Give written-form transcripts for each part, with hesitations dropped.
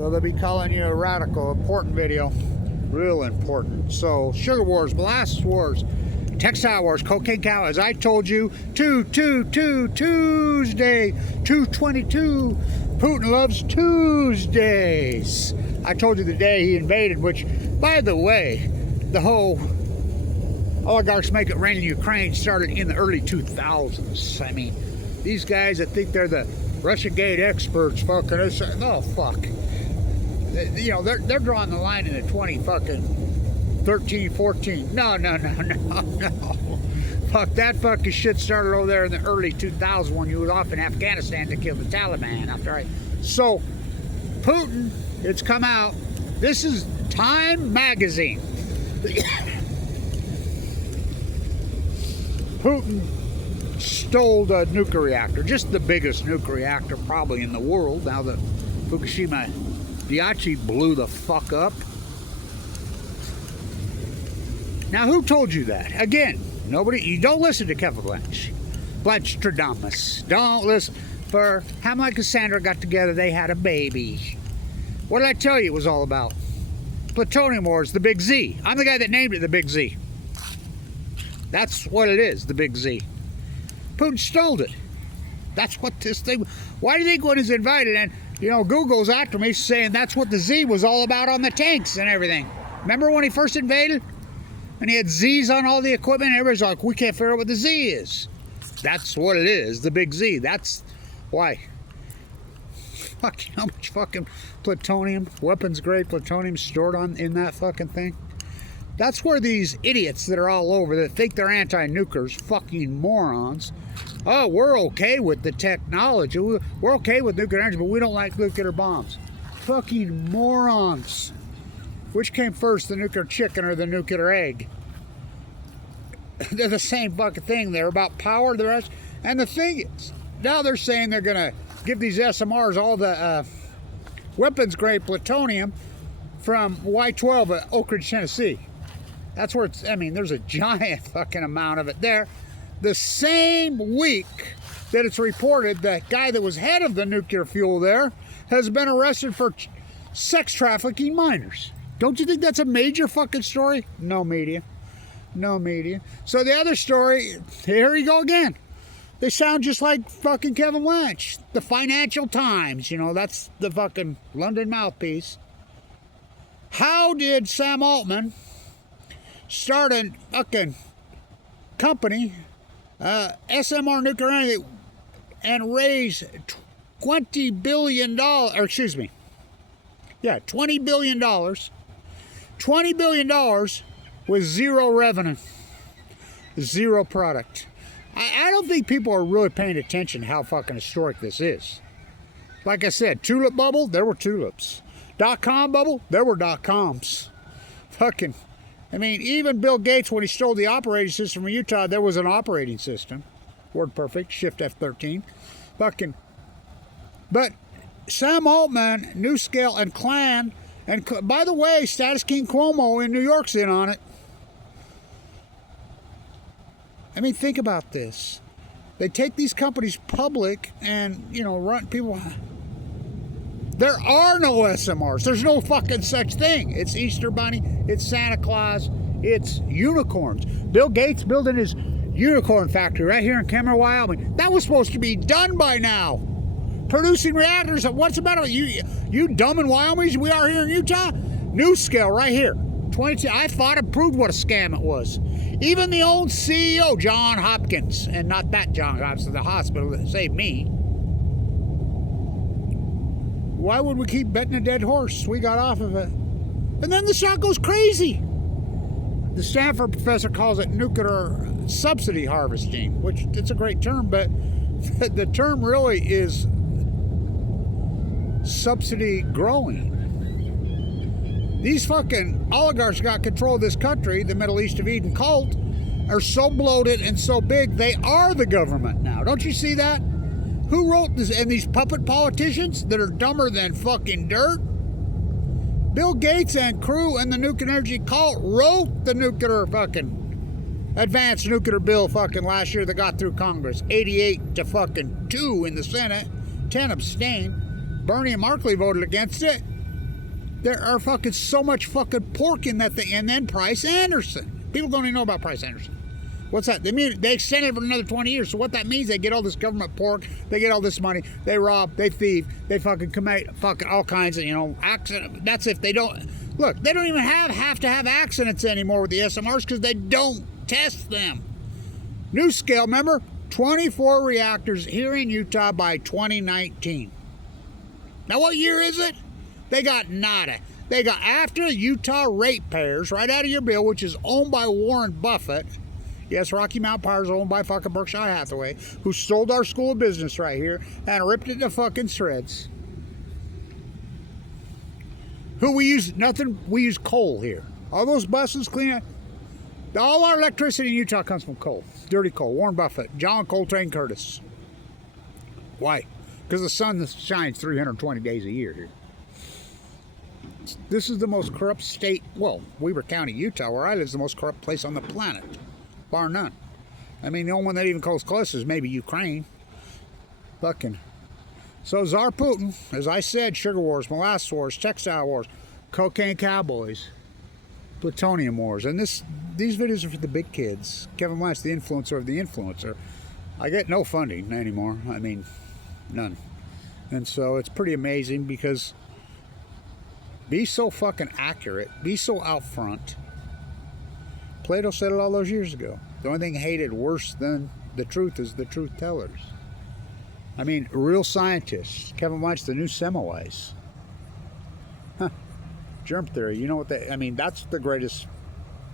So they'll be calling you a radical. Important video. Real important. So, sugar wars, molasses wars, textile wars, cocaine cow, as I told you, Tuesday, 2/22. Putin loves Tuesdays. I told you the day he invaded, which, by the way, the whole oligarchs make it rain in Ukraine started in the early 2000s. I mean, these guys that think they're the Russiagate experts, fucking, no, fuck. You know, they're drawing the line in the 13, 14. No. Fuck, that fucking shit started over there in the early 2000s when you was off in Afghanistan to kill the Taliban. After I, so Putin, it's come out. This is Time magazine. Putin stole a nuclear reactor, just the biggest nuclear reactor probably in the world. Now the Fukushima Daiichi blew the fuck up. Now, who told you that? Again, nobody. You don't listen to Kevin Blanch. Blanchstradamus. Don't listen. For Hamlet and Cassandra got together, they had a baby. What did I tell you it was all about? Plutonium wars, the Big Z. I'm the guy that named it the Big Z. That's what it is, the Big Z. Putin stole it. That's what this thing. Why do you think when he's invited, and you know, Google's after me saying that's what the Z was all about on the tanks and everything. Remember when he first invaded? And he had Z's on all the equipment, and everybody's like, we can't figure out what the Z is. That's what it is, the Big Z. That's why. Fuck, how much fucking plutonium, weapons grade plutonium stored in that fucking thing? That's where these idiots that are all over that think they're anti-nukers, fucking morons. Oh, we're okay with the technology. We're okay with nuclear energy, but we don't like nuclear bombs. Fucking morons. Which came first, the nuclear chicken or the nuclear egg? They're the same fucking thing. They're about power, the rest. And the thing is, now they're saying they're going to give these SMRs all the weapons-grade plutonium from Y-12 at Oak Ridge, Tennessee. That's where it's, I mean, there's a giant fucking amount of it there. The same week that it's reported the guy that was head of the nuclear fuel there has been arrested for sex trafficking minors. Don't you think that's a major fucking story? No media. No media. So the other story, here you go again. They sound just like fucking Kevin Blanch. The Financial Times, you know, that's the fucking London mouthpiece. How did Sam Altman start a fucking company, SMR Nuclear Energy, and raise $20 billion, or excuse me, yeah, $20 billion. $20 billion with zero revenue, zero product. I don't think people are really paying attention to how fucking historic this is. Like I said, tulip bubble, there were tulips. .com bubble, there were .coms. Fucking, I mean, even Bill Gates, when he stole the operating system from Utah, there was an operating system. Word perfect, Shift F13. Fucking, but Sam Altman, New Scale, and Clan, and by the way, Status King Cuomo in New York's in on it. I mean, think about this. They take these companies public and, you know, run people. There are no SMRs. There's no fucking such thing. It's Easter Bunny. It's Santa Claus. It's unicorns. Bill Gates building his unicorn factory right here in Cameron, Wyoming. That was supposed to be done by now. Producing reactors. What's the matter with you? You dumb in Wyoming? We are here in Utah. New Scale right here. 22. I thought it proved what a scam it was. Even the old CEO, John Hopkins, and not that John Hopkins, the hospital that saved me. Why would we keep betting a dead horse? We got off of it. And then the shot goes crazy. The Stanford professor calls it nuclear subsidy harvesting, which it's a great term, but the term really is subsidy growing. These fucking oligarchs got control of this country, the Middle East of Eden cult, are so bloated and so big, they are the government now. Don't you see that? Who wrote this? And these puppet politicians that are dumber than fucking dirt? Bill Gates and crew and the nuclear energy cult wrote the nuclear fucking advanced nuclear bill fucking last year that got through Congress. 88 to fucking 2 in the Senate. 10 abstained. Bernie and Markley voted against it. There are fucking so much fucking pork in that thing. And then Price Anderson. People don't even know about Price Anderson. What's that? They mean they extend it for another 20 years. So what that means, they get all this government pork, they get all this money, they rob, they thieve, they fucking commit fucking all kinds of, accident. That's if they don't. Look, they don't even have to have accidents anymore with the SMRs because they don't test them. New scale, remember? 24 reactors here in Utah by 2019. Now what year is it? They got nada. They got after Utah ratepayers right out of your bill, which is owned by Warren Buffett. Yes, Rocky Mountain Power is owned by fucking Berkshire Hathaway, who stole our school of business right here and ripped it to fucking shreds. Who we use nothing, we use coal here. All those buses clean up. All our electricity in Utah comes from coal. Dirty coal. Warren Buffett, John Coltrane Curtis. Why? Because the sun shines 320 days a year here. This is the most corrupt state. Well, Weber County, Utah, where I live, is the most corrupt place on the planet. Bar none. I mean, the only one that even comes close is maybe Ukraine. Fucking. So Tsar Putin, as I said, sugar wars, molasses wars, textile wars, cocaine cowboys, plutonium wars. And these videos are for the big kids. Kevin Blanch, the influencer of the influencer. I get no funding anymore. I mean, none. And so it's pretty amazing because be so fucking accurate, be so out front. Plato said it all those years ago. The only thing hated worse than the truth is the truth tellers. I mean, real scientists. Kevin Blanch, the new Semmelweis. Germ theory, you know what I mean, that's the greatest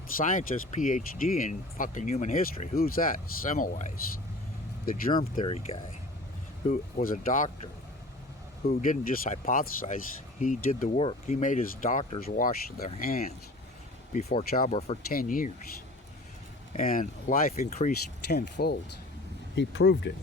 scientist, PhD in fucking human history. Who's that? Semmelweis. The germ theory guy. Who was a doctor. Who didn't just hypothesize, he did the work. He made his doctors wash their hands before childbirth for 10 years. And life increased tenfold. He proved it.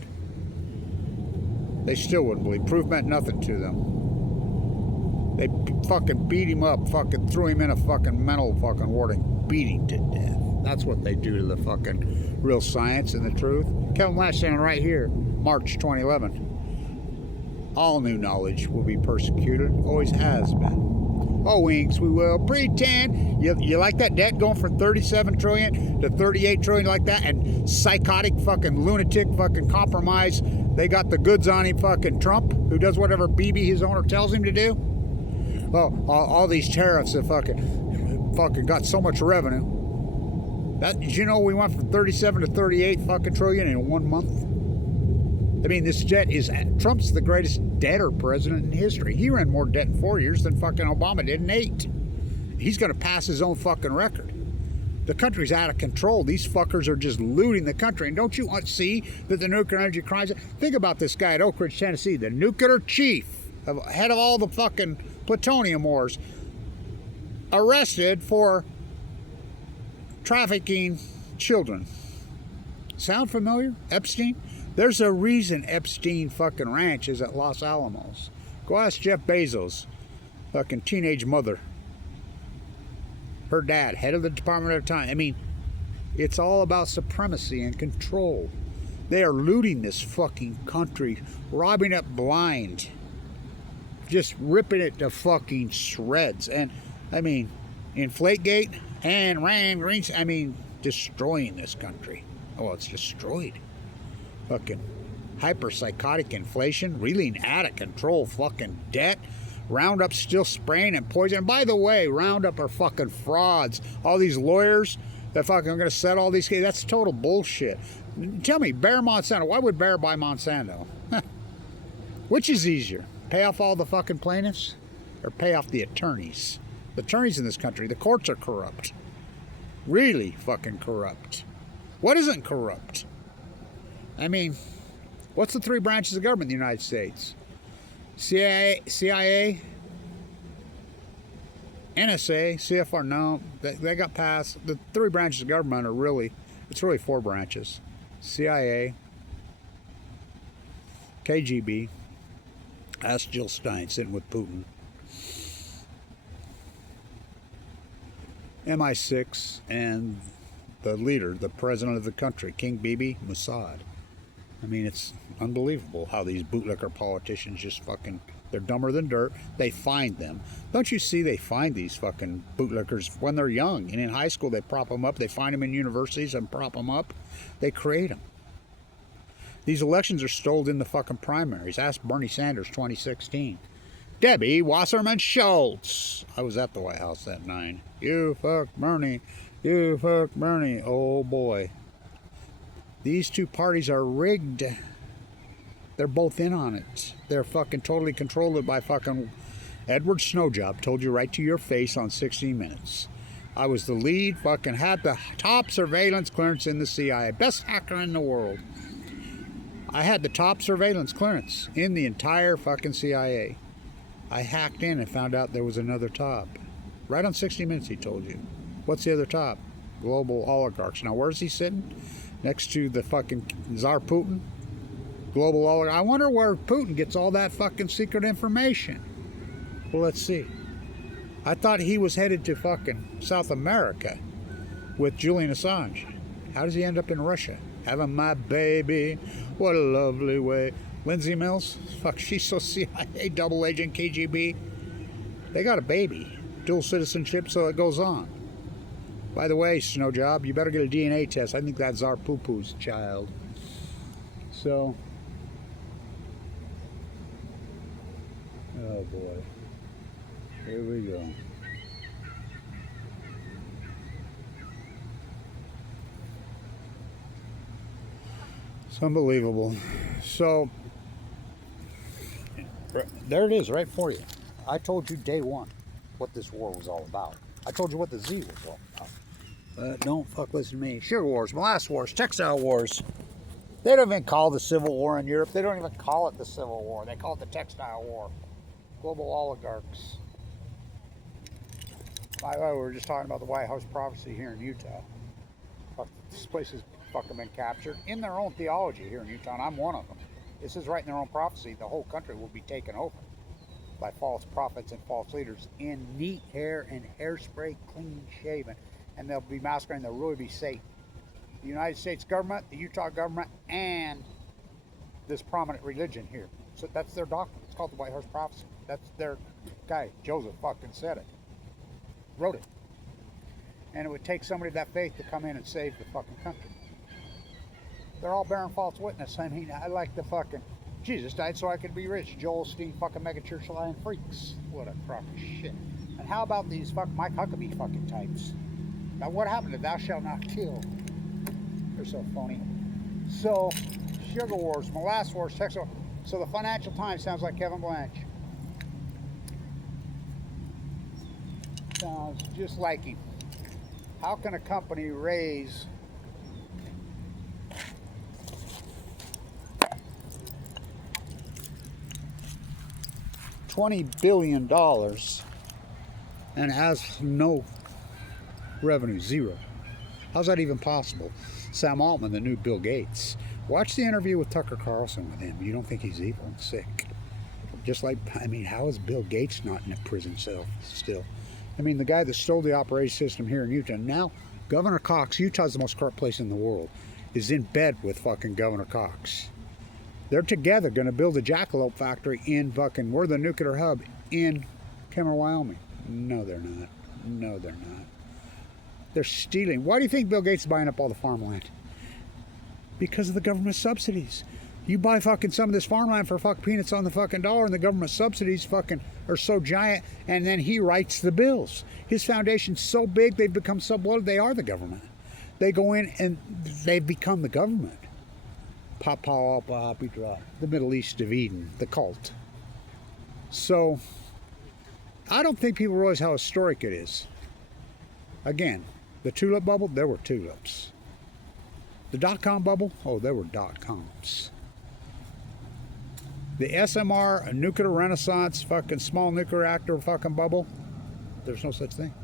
They still wouldn't believe. Proof meant nothing to them. They fucking beat him up, fucking threw him in a fucking mental fucking ward and beat him to death. That's what they do to the fucking real science and the truth. Kevin Blanch standing right here, March 2011. All new knowledge will be persecuted, always has been. Oh, winks, we will pretend. You like that debt going from 37 trillion to 38 trillion like that, and psychotic fucking lunatic fucking compromise. They got the goods on him, fucking Trump, who does whatever BB his owner tells him to do. Well, all these tariffs have fucking got so much revenue. Did you know we went from 37 to 38 fucking trillion in 1 month? I mean, this debt is, Trump's the greatest debtor president in history. He ran more debt in 4 years than fucking Obama did in 8. He's going to pass his own fucking record. The country's out of control. These fuckers are just looting the country. And don't you see that the nuclear energy crimes? Think about this guy at Oak Ridge, Tennessee, the nuclear chief, head of all the fucking plutonium wars, arrested for trafficking children. Sound familiar? Epstein? There's a reason Epstein fucking ranch is at Los Alamos. Go ask Jeff Bezos' fucking teenage mother. Her dad, head of the Department of Time. I mean, it's all about supremacy and control. They are looting this fucking country, robbing it blind. Just ripping it to fucking shreds. And, I mean, Inflategate and Rand Greens, I mean, destroying this country. Oh, it's destroyed. Fucking hyper-psychotic inflation, really out of control fucking debt, Roundup still spraying and poison. And by the way, Roundup are fucking frauds. All these lawyers that fucking are going to settle all these cases, that's total bullshit. Tell me, Bayer Monsanto, why would Bayer buy Monsanto? Which is easier, pay off all the fucking plaintiffs or pay off the attorneys? The attorneys in this country, the courts are corrupt. Really fucking corrupt. What isn't corrupt? I mean, what's the 3 branches of government in the United States? CIA, NSA, CFR, no, they got passed. The 3 branches of government are really, it's really 4 branches. CIA, KGB, ask Jill Stein sitting with Putin. MI6 and the leader, the president of the country, King Bibi, Mossad. I mean, it's unbelievable how these bootlicker politicians just fucking They're dumber than dirt. They find them. Don't you see they find these fucking bootlickers when they're young? And in high school, they prop them up. They find them in universities and prop them up. They create them. These elections are stolen in the fucking primaries. Ask Bernie Sanders 2016. Debbie Wasserman Schultz. I was at the White House that night. You fuck Bernie. You fuck Bernie. Oh boy. These two parties are rigged. They're both in on it. They're fucking totally controlled by fucking Edward Snowjob. Told you right to your face on 16 Minutes. I was the lead, fucking had the top surveillance clearance in the CIA. Best hacker in the world. I had the top surveillance clearance in the entire fucking CIA. I hacked in and found out there was another top. Right on 60 Minutes he told you. What's the other top? Global oligarchs. Now where's he sitting? Next to the fucking Tsar Putin? Global oligarch. I wonder where Putin gets all that fucking secret information. Well, let's see. I thought he was headed to fucking South America with Julian Assange. How does he end up in Russia? Having my baby. What a lovely way. Lindsay Mills? Fuck, she's so CIA, double agent, KGB. They got a baby. Dual citizenship, so it goes on. By the way, Snowjob, you better get a DNA test. I think that's our poo-poo's child. So. Oh boy. Here we go. It's unbelievable. So, there it is right for you. I told you day one what this war was all about. I told you what the Z was all about. But don't fuck listen to me. Sugar wars, molasses wars, textile wars. They don't even call the Civil War in Europe. They don't even call it the Civil War. They call it the Textile War. Global oligarchs. By the way, we were just talking about the White House prophecy here in Utah. This place has fucking been captured in their own theology here in Utah, and I'm one of them. This is right in their own prophecy. The whole country will be taken over by false prophets and false leaders in neat hair and hairspray, clean shaven, and they'll be massacring. They'll really be Satan. The United States government, the Utah government, and this prominent religion here. So that's their doctrine. It's called the White House prophecy. That's their guy. Joseph fucking said it. Wrote it. And it would take somebody of that faith to come in and save the fucking country. They're all bearing false witness. I mean, I like the fucking Jesus died so I could be rich. Joel Osteen fucking megachurch lying freaks. What a crock of shit. And how about these fucking Mike Huckabee fucking types? Now what happened to thou shalt not kill? They're so phony. So, sugar wars, molasses wars, textile. So the Financial Times sounds like Kevin Blanch. Sounds just like him. How can a company raise $20 billion and has no revenue? Zero. How's that even possible? Sam Altman, the new Bill Gates. Watch the interview with Tucker Carlson with him. You don't think he's evil and sick. Just like, I mean, how is Bill Gates not in a prison cell still? I mean, the guy that stole the operating system here in Utah. Now, Governor Cox, Utah's the most corrupt place in the world, is in bed with fucking Governor Cox. They're together going to build a jackalope factory in fucking, we're the nuclear hub in Kemmer, Wyoming. No, they're not. No, they're not. They're stealing. Why do you think Bill Gates is buying up all the farmland? Because of the government subsidies. You buy fucking some of this farmland for fucking peanuts on the fucking dollar, and the government subsidies fucking are so giant, and then he writes the bills. His foundation's so big, they've become so bloated, they are the government. They go in and they've become the government. The Middle East of Eden, the cult. So, I don't think people realize how historic it is. Again, the tulip bubble, there were tulips. The dot-com bubble, oh, there were dot-coms. The SMR, a nuclear renaissance, fucking small nuclear reactor fucking bubble, there's no such thing.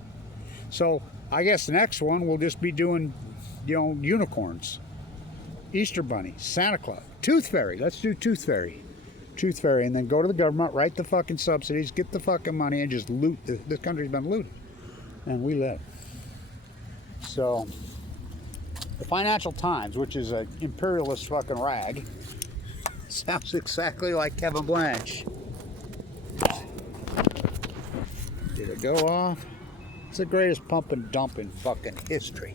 So, I guess the next one we'll just be doing, you know, unicorns. Easter Bunny, Santa Claus, Tooth Fairy. Let's do Tooth Fairy. Tooth Fairy, and then go to the government, write the fucking subsidies, get the fucking money, and just loot. This country's been looted. And we live. So, the Financial Times, which is an imperialist fucking rag, sounds exactly like Kevin Blanch. Did it go off? It's the greatest pump and dump in fucking history.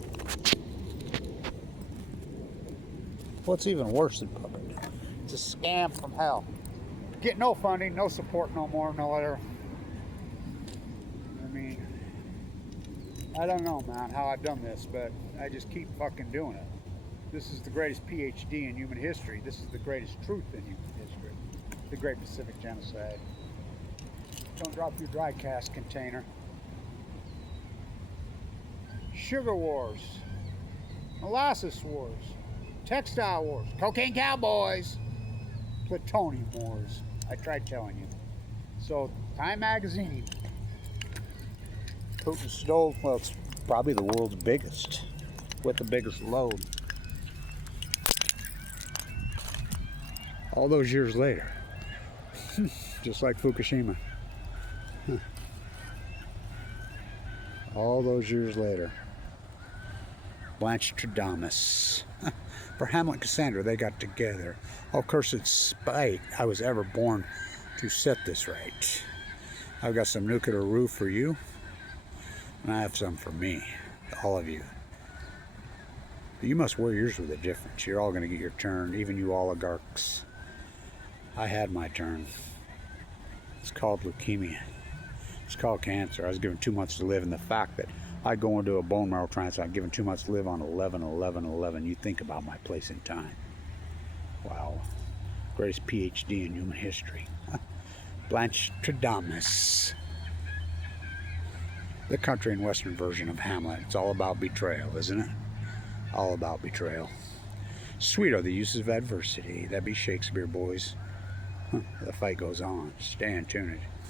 What's even worse than pump and dump? It's a scam from hell. Get no funding, no support no more, no other. I mean, I don't know, man, how I've done this, but I just keep fucking doing it. This is the greatest PhD in human history. This is the greatest truth in human history. The Great Pacific Genocide. Don't drop your dry cask container. Sugar wars, molasses wars, textile wars, cocaine cowboys, plutonium wars. I tried telling you. So, Time Magazine. Putin stole, well, it's probably the world's biggest, with the biggest load. All those years later, just like Fukushima. All those years later. Blanch for Hamlet and Cassandra, they got together. Oh, cursed spite I was ever born to set this right. I've got some nuclear roof for you, and I have some for me, all of you. But you must wear yours with a difference. You're all going to get your turn, even you oligarchs. I had my turn. It's called leukemia. It's called cancer. I was given 2 months to live, and the fact that I go into a bone marrow transplant, given 2 months to live on 11/11/11. You think about my place in time. Wow. Greatest PhD in human history. Blanch. The country and western version of Hamlet. It's all about betrayal, isn't it? All about betrayal. Sweet are the uses of adversity. That be Shakespeare, boys. The fight goes on. Stay tuned.